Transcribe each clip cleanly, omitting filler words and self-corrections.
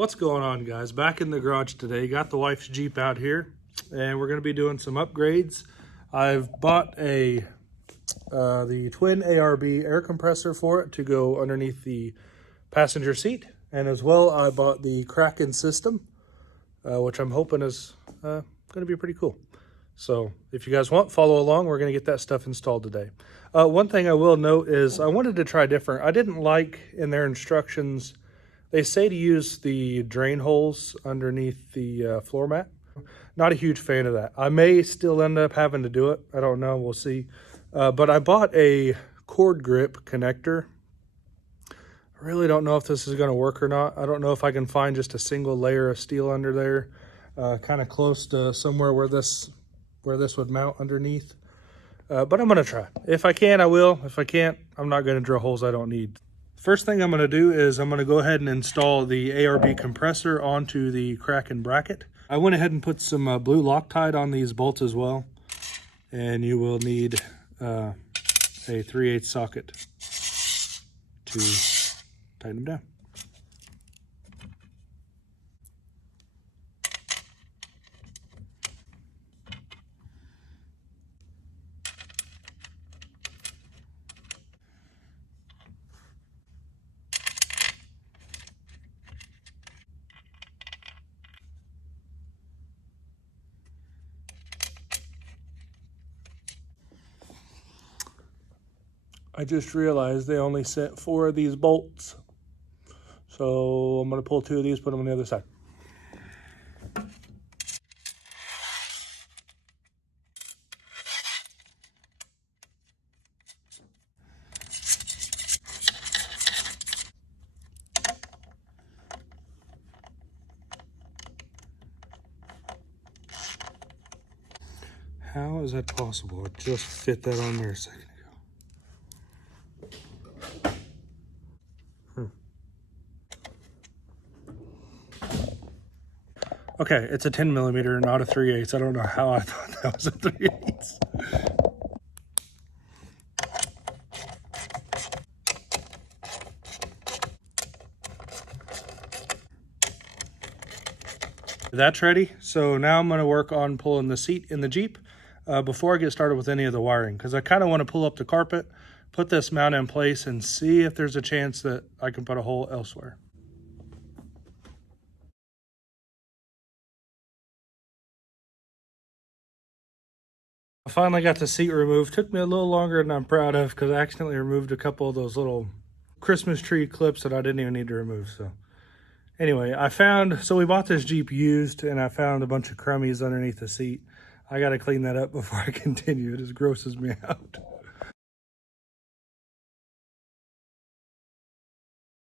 What's going on, guys? Back in the garage today. Got the wife's Jeep out here and we're going to be doing some upgrades. I've bought the twin ARB air compressor for it to go underneath the passenger seat, and as well I bought the Kracken system, which I'm hoping is going to be pretty cool. So if you guys want, follow along. We're going to get that stuff installed today. One thing I will note is I wanted to try different. I didn't like in their instructions, they say to use the drain holes underneath the floor mat. Not a huge fan of that. I may still end up having to do it. I don't know. We'll see. But I bought a cord grip connector. I really don't know if this is going to work or not. I don't know if I can find just a single layer of steel under there, kind of close to somewhere where this would mount underneath. But I'm going to try. If I can, I will. If I can't, I'm not going to drill holes I don't need. First thing I'm going to do is I'm going to go ahead and install the ARB compressor onto the Kracken bracket. I went ahead and put some blue Loctite on these bolts as well. And you will need a 3/8 socket to tighten them down. I just realized they only sent 4 of these bolts. So I'm going to pull 2 of these, put them on the other side. How is that possible? I just fit that on there a second ago. Okay, it's a 10 millimeter, not a 3/8. I don't know how I thought that was a 3/8. That's ready. So now I'm going to work on pulling the seat in the Jeep before I get started with any of the wiring, because I kind of want to pull up the carpet, put this mount in place, and see if there's a chance that I can put a hole elsewhere. I finally got the seat removed. Took me a little longer than I'm proud of because I accidentally removed a couple of those little Christmas tree clips that I didn't even need to remove. So anyway, so we bought this Jeep used, and I found a bunch of crummies underneath the seat. I got to clean that up before I continue. It just grosses me out.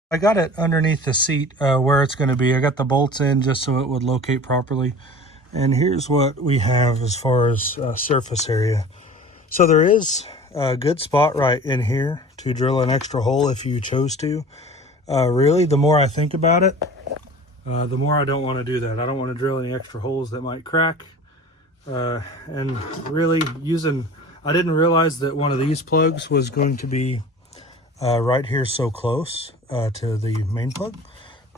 I got it underneath the seat where it's going to be. I got the bolts in just so it would locate properly. And here's what we have as far as surface area. So there is a good spot right in here to drill an extra hole if you chose to. Really, the more I think about it, the more I don't want to do that. I don't want to drill any extra holes that might crack. And really I didn't realize that one of these plugs was going to be right here so close to the main plug.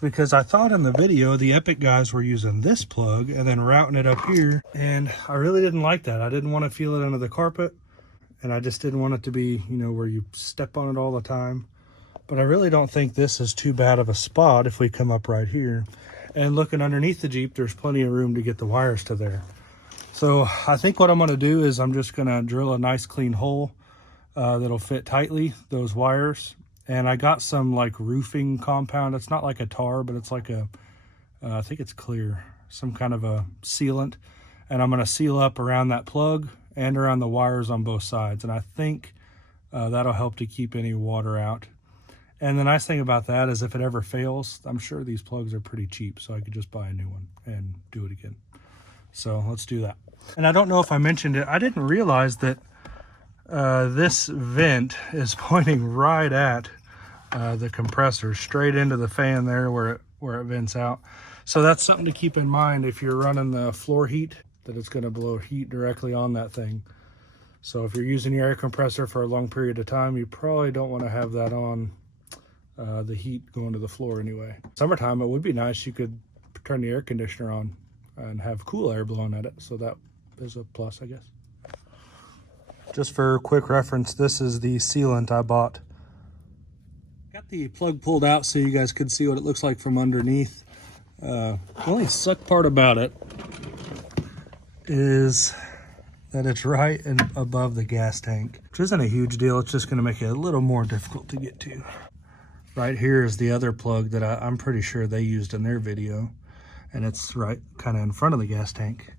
Because I thought in the video, the Epic guys were using this plug and then routing it up here. And I really didn't like that. I didn't want to feel it under the carpet. And I just didn't want it to be, where you step on it all the time. But I really don't think this is too bad of a spot if we come up right here. And looking underneath the Jeep, there's plenty of room to get the wires to there. So I think what I'm going to do is I'm just going to drill a nice clean hole that'll fit tightly, those wires. And I got some like roofing compound. It's not like a tar, but it's like I think it's clear, some kind of a sealant. And I'm going to seal up around that plug and around the wires on both sides. And I think that'll help to keep any water out. And the nice thing about that is if it ever fails, I'm sure these plugs are pretty cheap, so I could just buy a new one and do it again. So let's do that. And I don't know if I mentioned it. I didn't realize that this vent is pointing right at the compressor, straight into the fan there where it vents out. So that's something to keep in mind if you're running the floor heat, that it's going to blow heat directly on that thing. So if you're using your air compressor for a long period of time, you probably don't want to have that on the heat going to the floor anyway. Summertime, it would be nice. You could turn the air conditioner on and have cool air blowing at it. So that is a plus, I guess. Just for quick reference, this is the sealant I bought. Got the plug pulled out so you guys could see what it looks like from underneath. The only suck part about it is that it's right above the gas tank, which isn't a huge deal. It's just going to make it a little more difficult to get to. Right here is the other plug that I'm pretty sure they used in their video, and it's right kind of in front of the gas tank.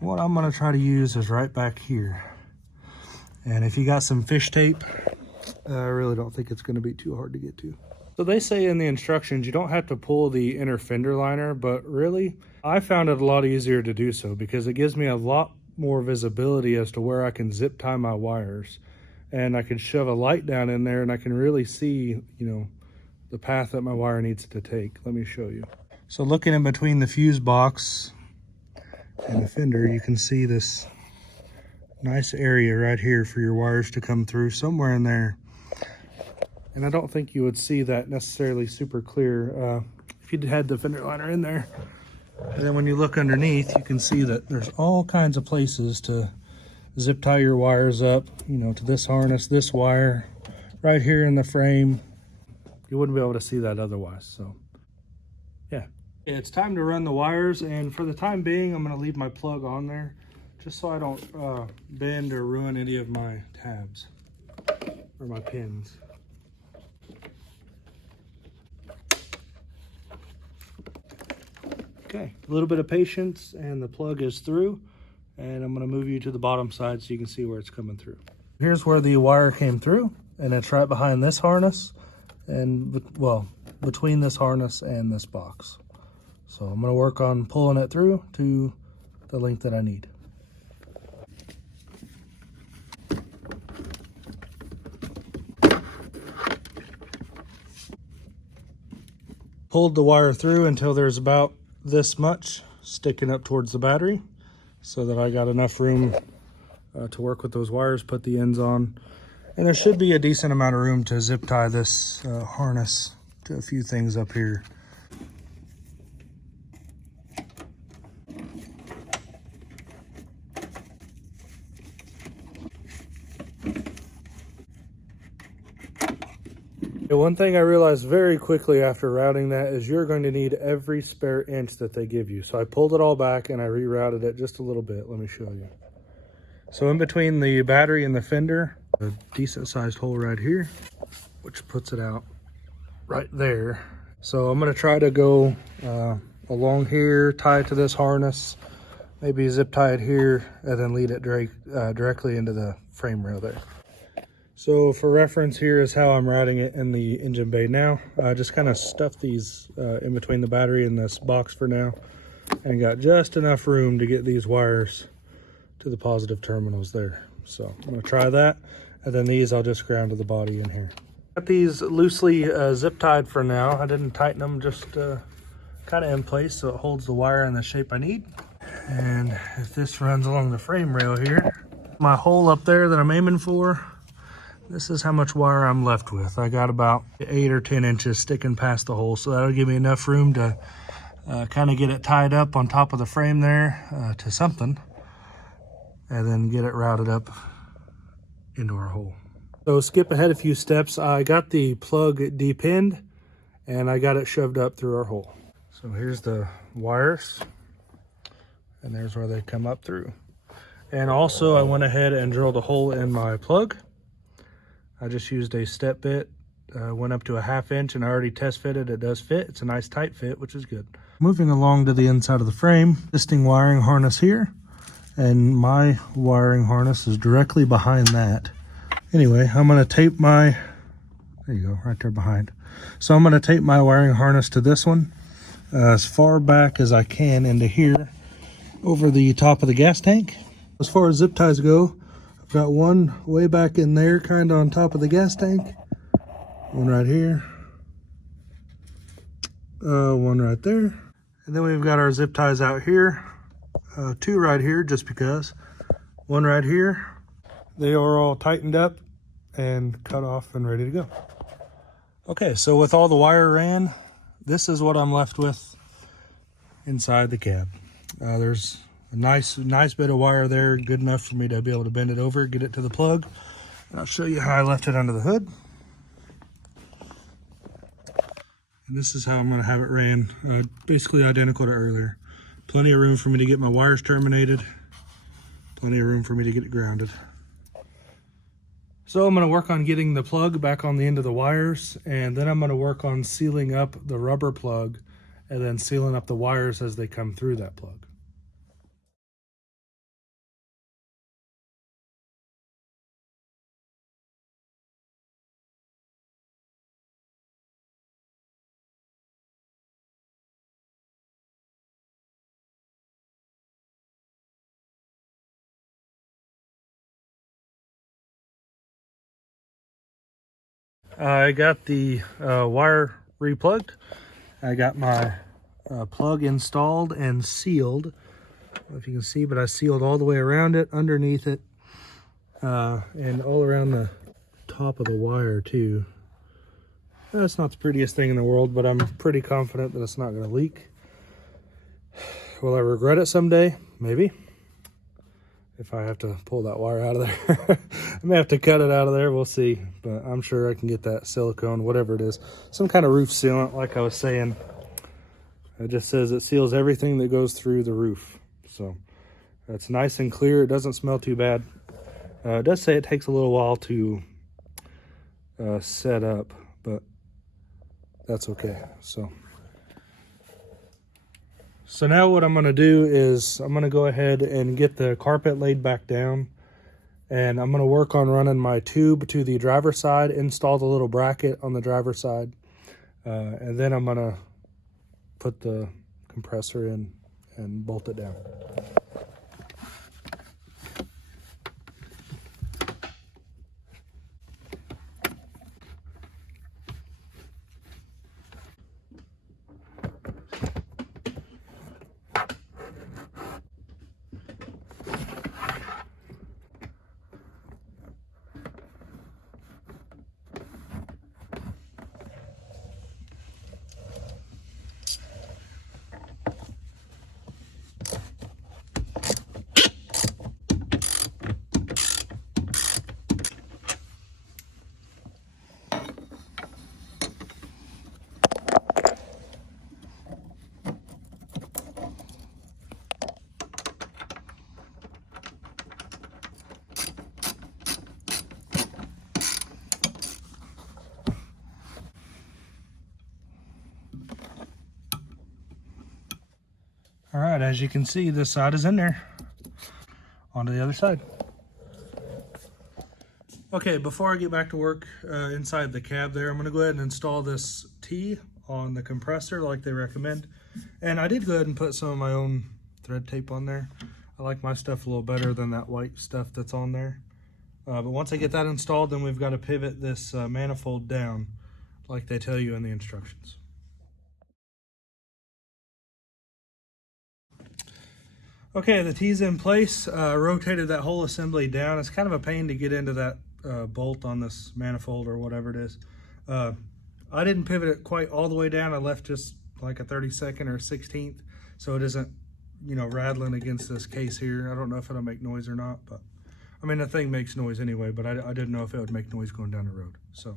What I'm going to try to use is right back here. And if you got some fish tape, I really don't think it's going to be too hard to get to. So they say in the instructions you don't have to pull the inner fender liner, but really I found it a lot easier to do so because it gives me a lot more visibility as to where I can zip tie my wires, and I can shove a light down in there and I can really see, you know, the path that my wire needs to take. Let me show you. So looking in between the fuse box and the fender, you can see this nice area right here for your wires to come through, somewhere in there. And I don't think you would see that necessarily super clear if you had the fender liner in there. And then when you look underneath, you can see that there's all kinds of places to zip tie your wires up, you know, to this harness, this wire, right here in the frame. You wouldn't be able to see that otherwise, so yeah. It's time to run the wires, and for the time being, I'm gonna leave my plug on there just so I don't bend or ruin any of my tabs or my pins. Okay, a little bit of patience and the plug is through, and I'm going to move you to the bottom side so you can see where it's coming through. Here's where the wire came through, and it's right behind this harness and, well, between this harness and this box. So I'm going to work on pulling it through to the length that I need. Pulled the wire through until there's about this much sticking up towards the battery so that I got enough room to work with those wires, put the ends on. And there should be a decent amount of room to zip tie this harness to a few things up here. The one thing I realized very quickly after routing that is you're going to need every spare inch that they give you. So I pulled it all back and I rerouted it just a little bit. Let me show you. So in between the battery and the fender, a decent sized hole right here, which puts it out right there. So I'm going to try to go along here, tie it to this harness, maybe zip tie it here, and then lead it directly into the frame rail there. So for reference, here is how I'm routing it in the engine bay now. I just kind of stuffed these in between the battery and this box for now, and got just enough room to get these wires to the positive terminals there. So I'm going to try that, and then these I'll just ground to the body in here. Got these loosely zip tied for now. I didn't tighten them, just kind of in place so it holds the wire in the shape I need. And if this runs along the frame rail here, my hole up there that I'm aiming for, this is how much wire I'm left with. I got about 8 or 10 inches sticking past the hole, so that'll give me enough room to kind of get it tied up on top of the frame there to something, and then get it routed up into our hole. So skip ahead a few steps. I got the plug depinned and I got it shoved up through our hole. So here's the wires, and there's where they come up through. And also I went ahead and drilled a hole in my plug. I just used a step bit, went up to 1/2 inch, and I already test fitted. It does fit. It's a nice tight fit, which is good. Moving along to the inside of the frame, existing wiring harness here, and my wiring harness is directly behind that. Anyway, I'm going to tape my, there you go, right there behind. So I'm going to tape my wiring harness to this one as far back as I can into here over the top of the gas tank. As far as zip ties go, got one way back in there, kind of on top of the gas tank. One right here. One right there. And then we've got our zip ties out here. 2 right here, just because. 1 right here. They are all tightened up and cut off and ready to go. Okay, so with all the wire ran, this is what I'm left with inside the cab. There's a nice bit of wire there, good enough for me to be able to bend it over, get it to the plug. And I'll show you how I left it under the hood. And this is how I'm going to have it ran, basically identical to earlier. Plenty of room for me to get my wires terminated, plenty of room for me to get it grounded. So I'm going to work on getting the plug back on the end of the wires, and then I'm going to work on sealing up the rubber plug and then sealing up the wires as they come through that plug. I got the wire replugged. I got my plug installed and sealed. I don't know if you can see, but I sealed all the way around it, underneath it, and all around the top of the wire too. That's not the prettiest thing in the world, but I'm pretty confident that it's not going to leak. Will I regret it someday? Maybe. If I have to pull that wire out of there. I may have to cut it out of there, we'll see. But I'm sure I can get that silicone, whatever it is. Some kind of roof sealant, like I was saying. It just says it seals everything that goes through the roof. So that's nice and clear. It doesn't smell too bad. It does say it takes a little while to set up, but that's okay. So now what I'm going to do is I'm going to go ahead and get the carpet laid back down, and I'm going to work on running my tube to the driver's side, install the little bracket on the driver's side, and then I'm going to put the compressor in and bolt it down. All right, as you can see, this side is in there. On to the other side. Okay, before I get back to work inside the cab there, I'm going to go ahead and install this T on the compressor like they recommend. And I did go ahead and put some of my own thread tape on there. I like my stuff a little better than that white stuff that's on there. But once I get that installed, then we've got to pivot this manifold down like they tell you in the instructions. Okay, the T's in place, rotated that whole assembly down. It's kind of a pain to get into that bolt on this manifold or whatever it is. I didn't pivot it quite all the way down. I left just like a 32nd or 16th, so it isn't, you know, rattling against this case here. I don't know if it'll make noise or not, but I mean, the thing makes noise anyway, but I didn't know if it would make noise going down the road, so.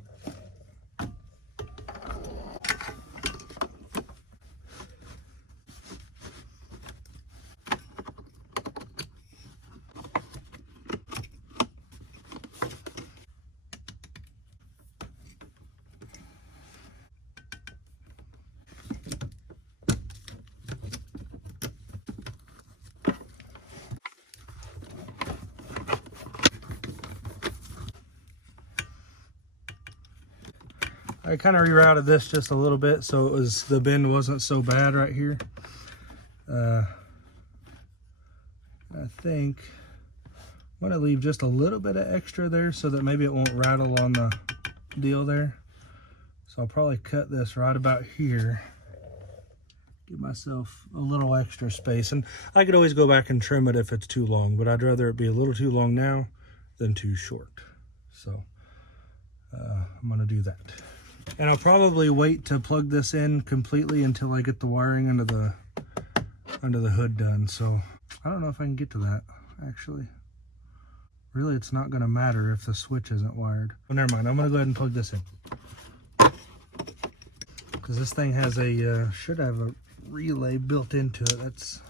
I kind of rerouted this just a little bit so the bend wasn't so bad right here. I think I'm gonna leave just a little bit of extra there so that maybe it won't rattle on the deal there. So I'll probably cut this right about here. Give myself a little extra space, and I could always go back and trim it if it's too long, but I'd rather it be a little too long now than too short. So I'm gonna do that. And I'll probably wait to plug this in completely until I get the wiring under the hood done. So I don't know if I can get to that, actually. Really, it's not going to matter if the switch isn't wired. Oh, never mind. I'm going to go ahead and plug this in. Because this thing has should have a relay built into it. That's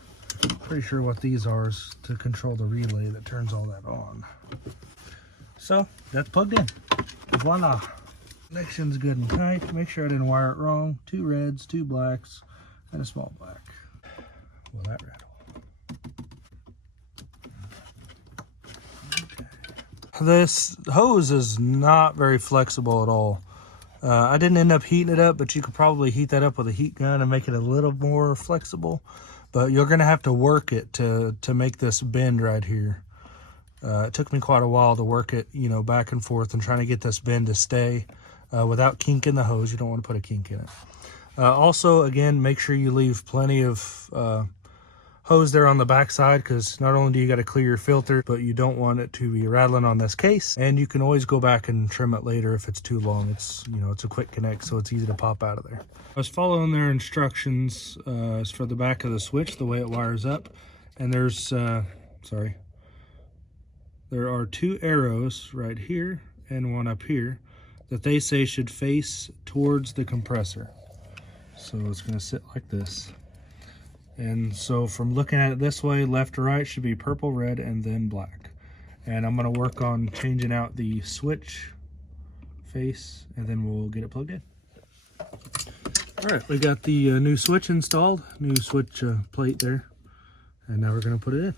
pretty sure what these are is to control the relay that turns all that on. So that's plugged in. Voila. Connection's good and tight. Make sure I didn't wire it wrong. 2 reds, 2 blacks, and a small black. Will that rattle? Okay. This hose is not very flexible at all. I didn't end up heating it up, but you could probably heat that up with a heat gun and make it a little more flexible. But you're going to have to work it to make this bend right here. It took me quite a while to work it, you know, back and forth and trying to get this bend to stay without kinking the hose. You don't want to put a kink in it. Also, again, make sure you leave plenty of hose there on the back side, because not only do you got to clear your filter, but you don't want it to be rattling on this case. And you can always go back and trim it later if it's too long. It's, you know, it's a quick connect, so it's easy to pop out of there. I was following their instructions for the back of the switch, the way it wires up. And there's, there are 2 arrows right here and 1 up here that they say should face towards the compressor. So it's going to sit like this. And so from looking at it this way, left to right should be purple, red, and then black. And I'm going to work on changing out the switch face, and then we'll get it plugged in. All right, we got the new switch installed, new switch plate there. And now we're going to put it in.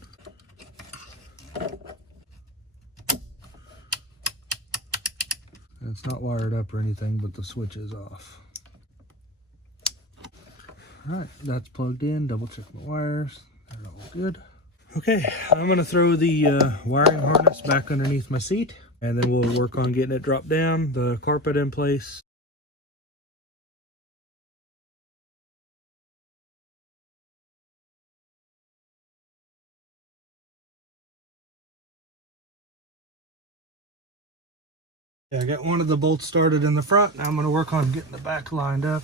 It's not wired up or anything, but the switch is off. All right, that's plugged in. Double check my wires. They're all good. Okay, I'm going to throw the wiring harness back underneath my seat, and then we'll work on getting it dropped down, the carpet in place. Yeah, I got one of the bolts started in the front. Now I'm going to work on getting the back lined up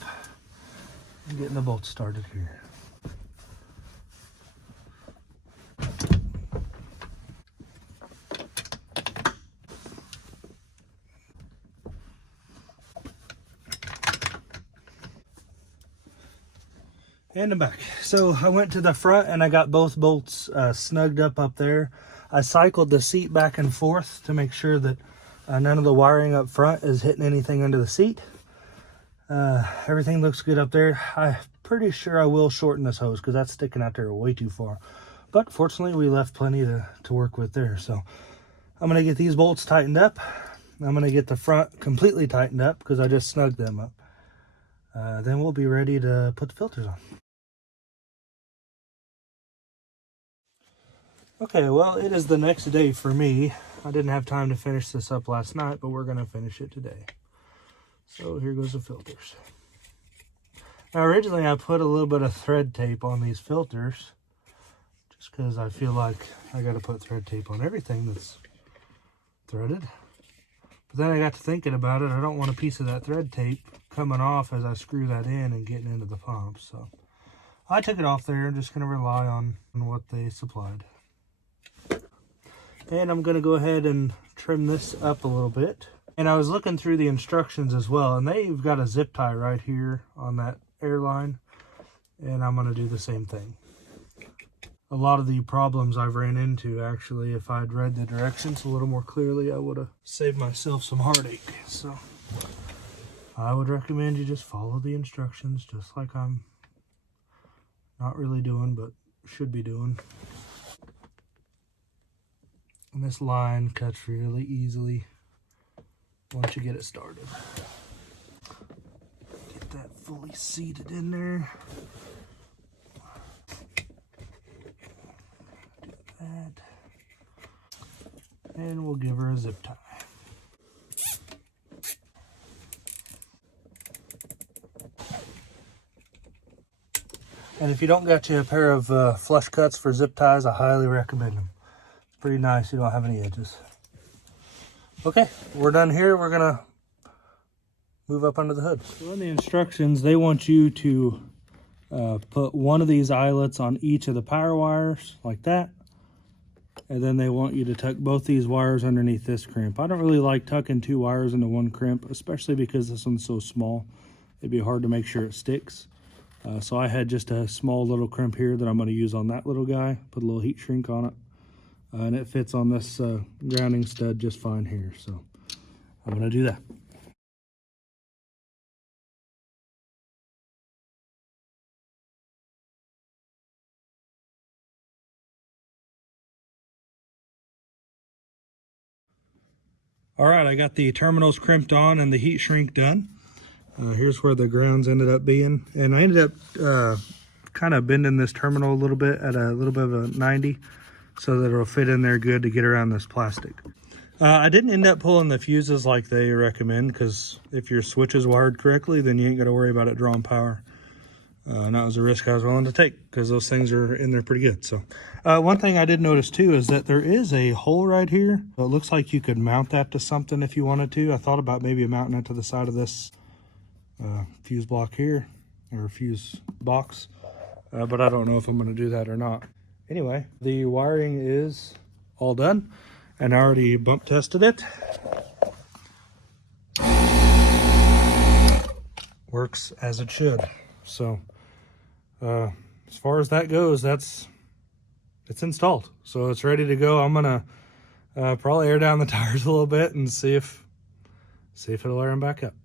and getting the bolts started here. And I'm back. So I went to the front and I got both bolts snugged up there. I cycled the seat back and forth to make sure that none of the wiring up front is hitting anything under the seat. Everything looks good up there. I'm pretty sure I will shorten this hose because that's sticking out there way too far. But fortunately, we left plenty to work with there. So I'm going to get these bolts tightened up. I'm going to get the front completely tightened up because I just snugged them up. Then we'll be ready to put the filters on. Okay, well, it is the next day for me. I didn't have time to finish this up last night, but we're going to finish it today. So here goes the filters. Now, originally I put a little bit of thread tape on these filters just because I feel like I got to put thread tape on everything that's threaded. But then I got to thinking about it. I don't want a piece of that thread tape coming off as I screw that in and getting into the pump. So I took it off there. I'm just going to rely on what they supplied. And I'm going to go ahead and trim this up a little bit. And I was looking through the instructions as well, and they've got a zip tie right here on that airline. And I'm going to do the same thing. A lot of the problems I've ran into, actually, if I'd read the directions a little more clearly, I would have saved myself some heartache. So I would recommend you just follow the instructions, just like I'm not really doing, but should be doing. And this line cuts really easily once you get it started. Get that fully seated in there. Do that. And we'll give her a zip tie. And if you don't got you a pair of flush cuts for zip ties, I highly recommend them. Pretty nice, you don't have any edges. Okay, we're done here. We're gonna move up under the hood. So in the instructions, they want you to put one of these eyelets on each of the power wires like that. And then they want you to tuck both these wires underneath this crimp. I don't really like tucking two wires into one crimp, especially because this one's so small. It'd be hard to make sure it sticks. So I had just a small little crimp here that I'm going to use on that little guy. Put a little heat shrink on it. And it fits on this grounding stud just fine here. So I'm going to do that. All right, I got the terminals crimped on and the heat shrink done. Here's where the grounds ended up being. And I ended up kind of bending this terminal a little bit at a little bit of a 90 so that it'll fit in there good to get around this plastic. I didn't end up pulling the fuses like they recommend, because if your switch is wired correctly, then you ain't got to worry about it drawing power. And that was a risk I was willing to take, because those things are in there pretty good. So one thing I did notice too is that there is a hole right here. It looks like you could mount that to something if you wanted to. I thought about maybe mounting it to the side of this fuse block here, or fuse box, but I don't know if I'm going to do that or not. Anyway, the wiring is all done, and I already bump tested it. Works as it should. So as far as that goes, it's installed, so it's ready to go. I'm gonna probably air down the tires a little bit and see if it'll air them back up.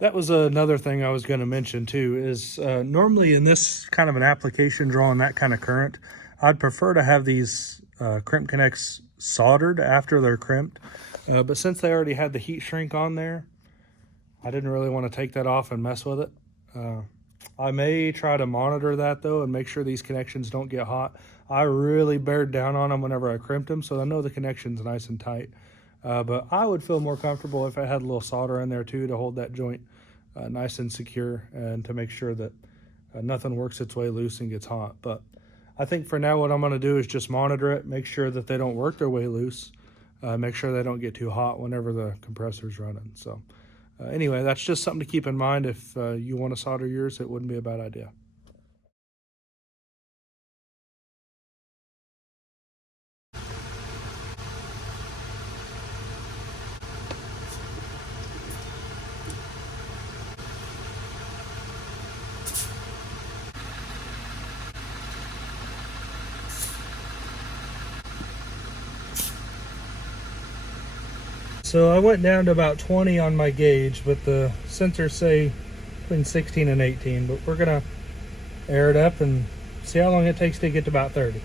That was another thing I was going to mention too, is normally in this kind of an application drawing that kind of current, I'd prefer to have these crimp connects soldered after they're crimped, but since they already had the heat shrink on there, I didn't really want to take that off and mess with it. I may try to monitor that though and make sure these connections don't get hot. I really bared down on them whenever I crimped them, so I know the connection's nice and tight. But I would feel more comfortable if I had a little solder in there too to hold that joint nice and secure, and to make sure that nothing works its way loose and gets hot. But I think for now what I'm going to do is just monitor it, make sure that they don't work their way loose, make sure they don't get too hot whenever the compressor's running. So anyway, that's just something to keep in mind. If you want to solder yours, it wouldn't be a bad idea. So I went down to about 20 on my gauge, but the sensors say between 16 and 18, but we're gonna air it up and see how long it takes to get to about 30.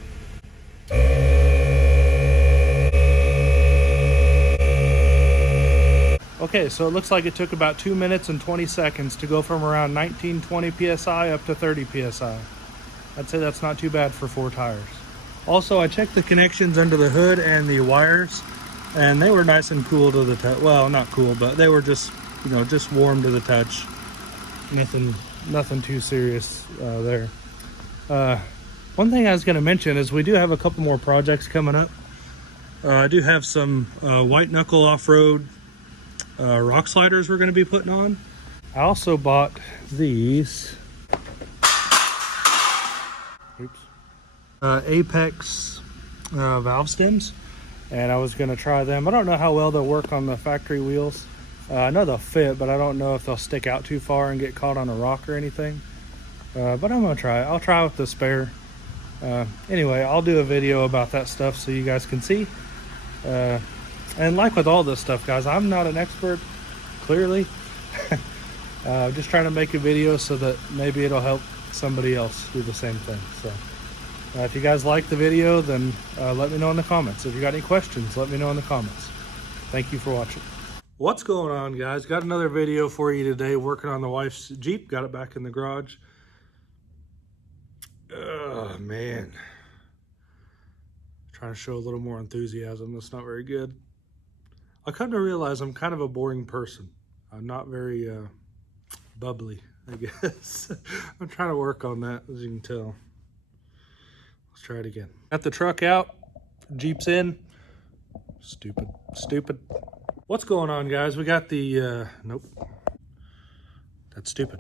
Okay, so it looks like it took about 2 minutes and 20 seconds to go from around 19, 20 PSI up to 30 PSI. I'd say that's not too bad for 4 tires. Also, I checked the connections under the hood and the wires, and they were nice and cool to the touch. Well, not cool, but they were just, you know, just warm to the touch. Nothing too serious there. One thing I was going to mention is we do have a couple more projects coming up. I do have some white knuckle off-road rock sliders we're going to be putting on. I also bought these Apex valve stems, and I was going to try them. I don't know how well they'll work on the factory wheels. I know they'll fit, but I don't know if they'll stick out too far and get caught on a rock or anything. But I'm going to try it. I'll try with the spare. Anyway, I'll do a video about that stuff so you guys can see. And like with all this stuff, guys, I'm not an expert, clearly. Just trying to make a video so that maybe it'll help somebody else do the same thing. So if you guys like the video, then let me know in the comments. If you got any questions, let me know in the comments. Thank you for watching. What's going on, guys? Got another video for you today, working on the wife's Jeep. Got it back in the garage. Oh man, trying to show a little more enthusiasm. That's not very good. I come to realize I'm kind of a boring person. I'm not very bubbly, I guess. I'm trying to work on that, as you can tell. Let's try it again. Got the truck out, Jeep's in. Stupid. What's going on, guys? We got the, nope, that's stupid.